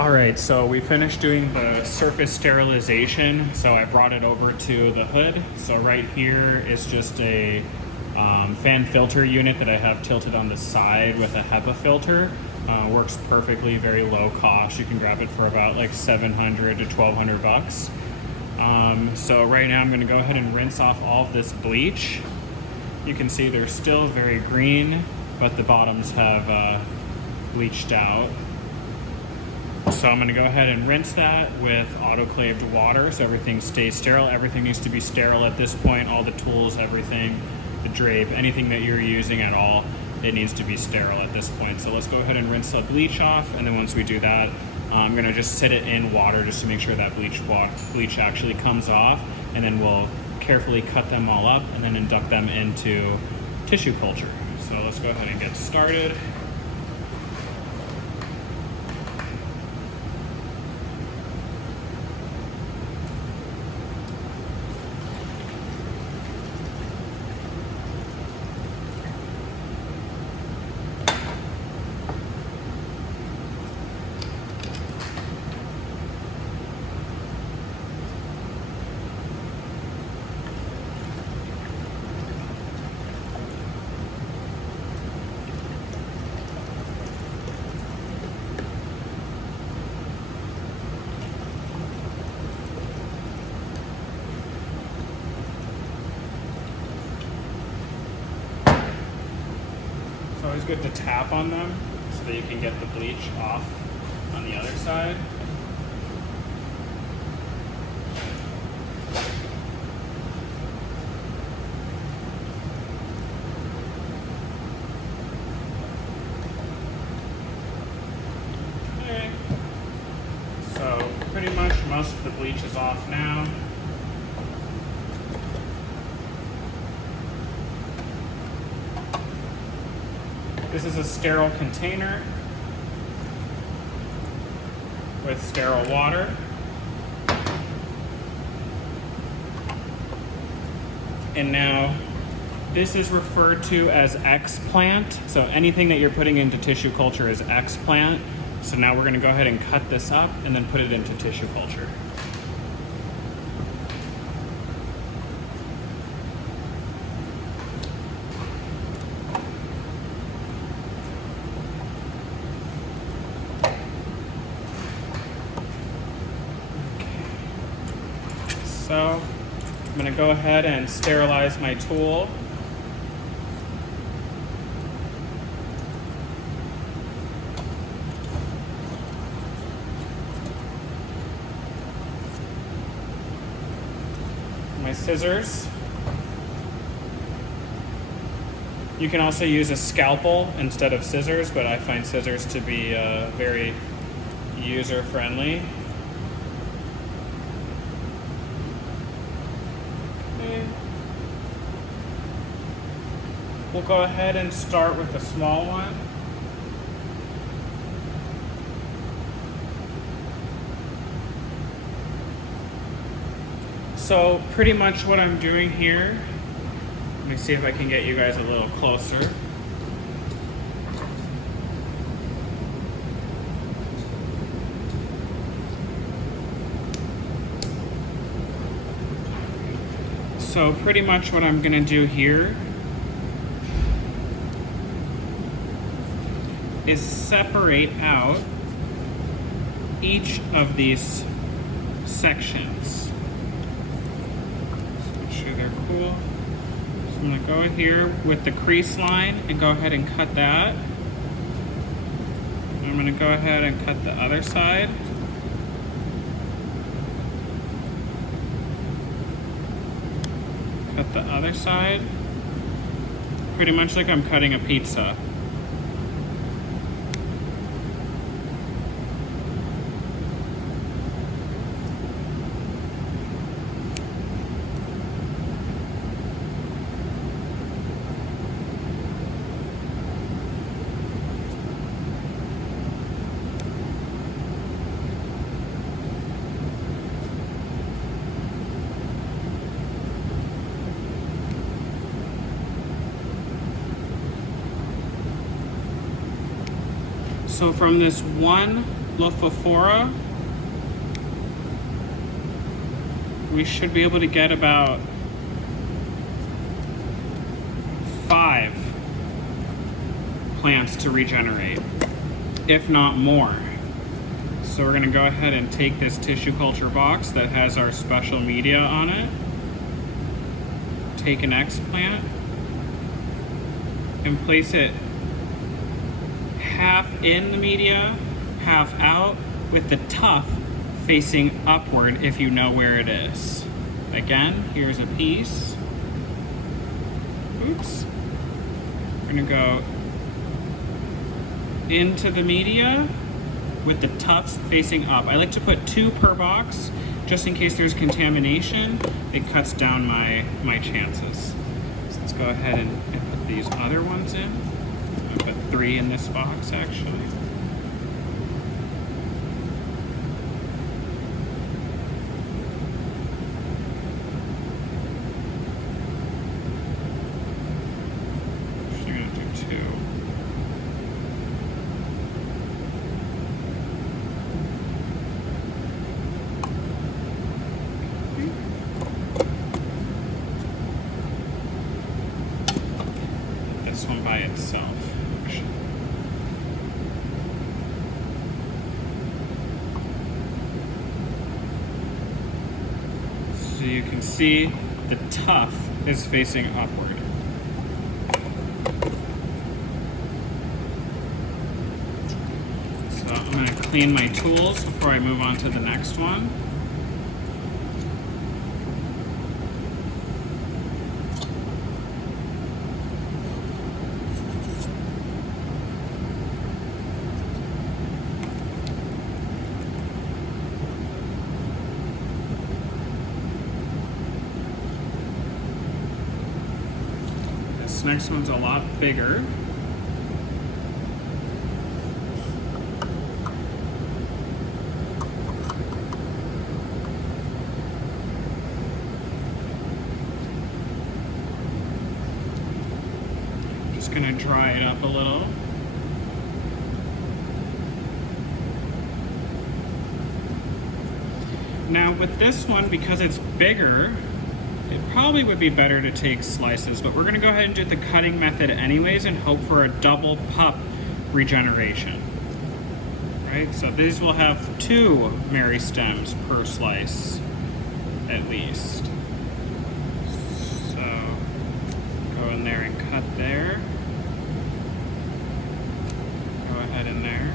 All right, so we finished doing the surface sterilization. So I brought it over to the hood. So right here is just a fan filter unit that I have tilted on the side with a HEPA filter. Works perfectly, very low cost. You can grab it for about like 700 to 1200 bucks. So right now I'm gonna go ahead and rinse off all of this bleach. You can see they're still very green, but the bottoms have bleached out. So I'm gonna go ahead and rinse that with autoclaved water so everything stays sterile. Everything needs to be sterile at this point. All the tools, everything, the drape, anything that you're using at all, it needs to be sterile at this point. So let's go ahead and rinse the bleach off, and then once we do that, I'm gonna just sit it in water just to make sure that bleach actually comes off, and then we'll carefully cut them all up and then induct them into tissue culture. So let's go ahead and get started. It's always good to tap on them so that you can get the bleach off on the other side. Okay. So pretty much most of the bleach is off now. This is a sterile container with sterile water. And now this is referred to as X-plant. So anything that you're putting into tissue culture is X-plant. So now we're gonna go ahead and cut this up and then put it into tissue culture. So I'm gonna go ahead and sterilize my tool. My scissors. You can also use a scalpel instead of scissors, but I find scissors to be very user-friendly. We'll go ahead and start with the small one. So pretty much what I'm doing here, let me see if I can get you guys a little closer. So pretty much what I'm gonna do here is separate out each of these sections. Just make sure they're cool. So I'm gonna go here with the crease line and go ahead and cut that. I'm gonna go ahead and cut the other side. Cut the other side. Pretty much like I'm cutting a pizza. So from this one Lophophora, we should be able to get about 5 plants to regenerate, if not more. So we're gonna go ahead and take this tissue culture box that has our special media on it, take an X-plant, and place it half in the media, half out, with the tuft facing upward if you know where it is. Again, here's a piece. Oops. We're gonna go into the media with the tufts facing up. I like to put 2 per box, just in case there's contamination. It cuts down my chances. So let's go ahead and put these other ones in. I'll put 3 in this box, actually. Actually, I'm gonna do 2. This one by itself. So you can see the tuft is facing upward. So I'm going to clean my tools before I move on to the next one. This next one's a lot bigger. Just gonna dry it up a little. Now with this one, because it's bigger, it probably would be better to take slices, but we're gonna go ahead and do the cutting method anyways and hope for a double pup regeneration. Right, so these will have 2 meristems per slice, at least. So, go in there and cut there. Go ahead in there.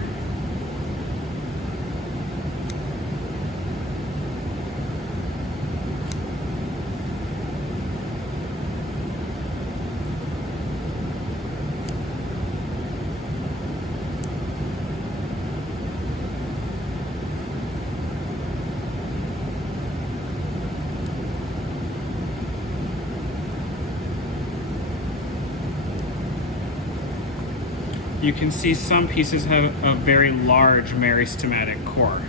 You can see some pieces have a very large meristematic core.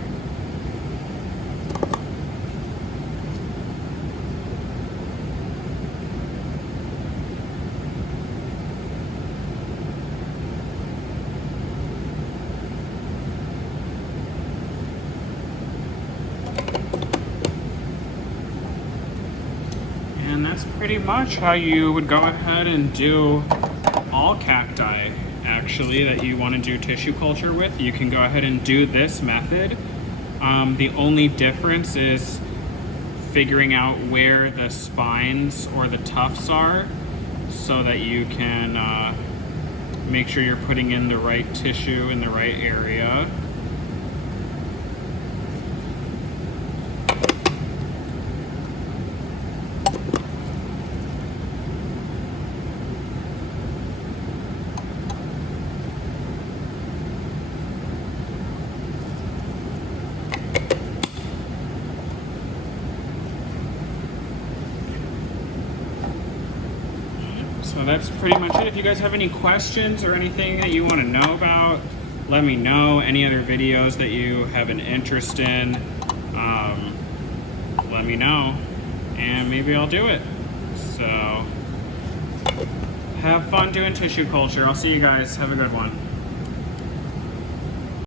And that's pretty much how you would go ahead and do all cacti, actually, that you want to do tissue culture with. You can go ahead and do this method. The only difference is figuring out where the spines or the tufts are so that you can make sure you're putting in the right tissue in the right area. So that's pretty much it. If you guys have any questions or anything that you want to know about, let me know. Any other videos that you have an interest in, let me know, and maybe I'll do it. So have fun doing tissue culture. I'll see you guys. Have a good one.